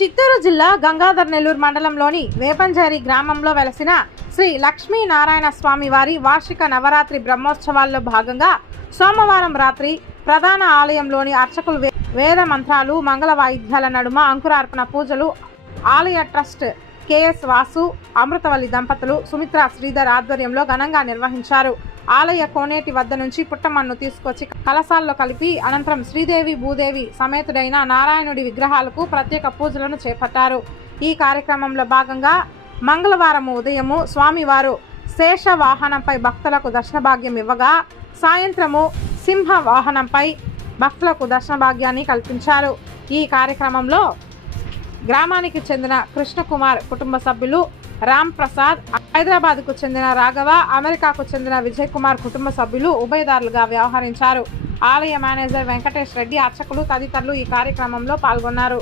చిత్తూరు జిల్లా గంగాధర్ నెల్లూరు మండలంలోని వేపంజేరి గ్రామంలో వెలసిన శ్రీ లక్ష్మీనారాయణ స్వామి వారి వార్షిక నవరాత్రి బ్రహ్మోత్సవాల్లో భాగంగా సోమవారం రాత్రి ప్రధాన ఆలయంలోని అర్చకులు వేద మంత్రాలు మంగళ వాయిద్యాల నడుమ అంకురార్పణ పూజలు ఆలయ ట్రస్ట్ కెఎస్ వాసు అమృతవల్లి దంపతులు సుమిత్ర శ్రీధర్ ఆధ్వర్యంలో ఘనంగా నిర్వహించారు. ఆలయ కోనేటి వద్ద నుంచి పుట్టమన్ను తీసుకొచ్చి కలశాల్లో కలిపి అనంతరం శ్రీదేవి భూదేవి సమేతుడైన నారాయణుడి విగ్రహాలకు ప్రత్యేక పూజలను చేపట్టారు. ఈ కార్యక్రమంలో భాగంగా మంగళవారం ఉదయము స్వామివారు శేష వాహనంపై భక్తులకు దర్శన భాగ్యం ఇవ్వగా సాయంత్రము సింహ వాహనంపై భక్తులకు దర్శన భాగ్యాన్ని కల్పించారు. ఈ కార్యక్రమంలో గ్రామానికి చెందిన కృష్ణకుమార్ కుటుంబ సభ్యులు రామ్ ప్రసాద్, హైదరాబాద్కు చెందిన రాఘవ, అమెరికాకు చెందిన విజయ్ కుమార్ కుటుంబ సభ్యులు ఉభయదారులుగా వ్యవహరించారు. ఆలయ మేనేజర్ వెంకటేష్ రెడ్డి, అర్చకులు తదితరులు ఈ కార్యక్రమంలో పాల్గొన్నారు.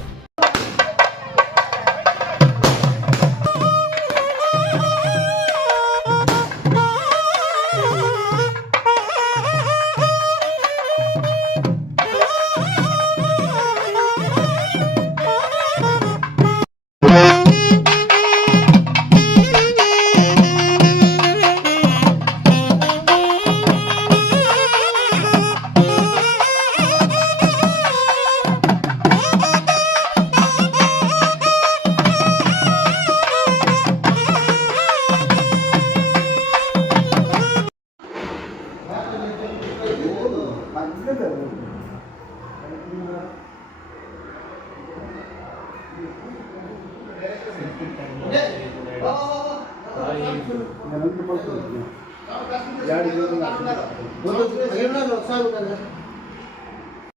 यार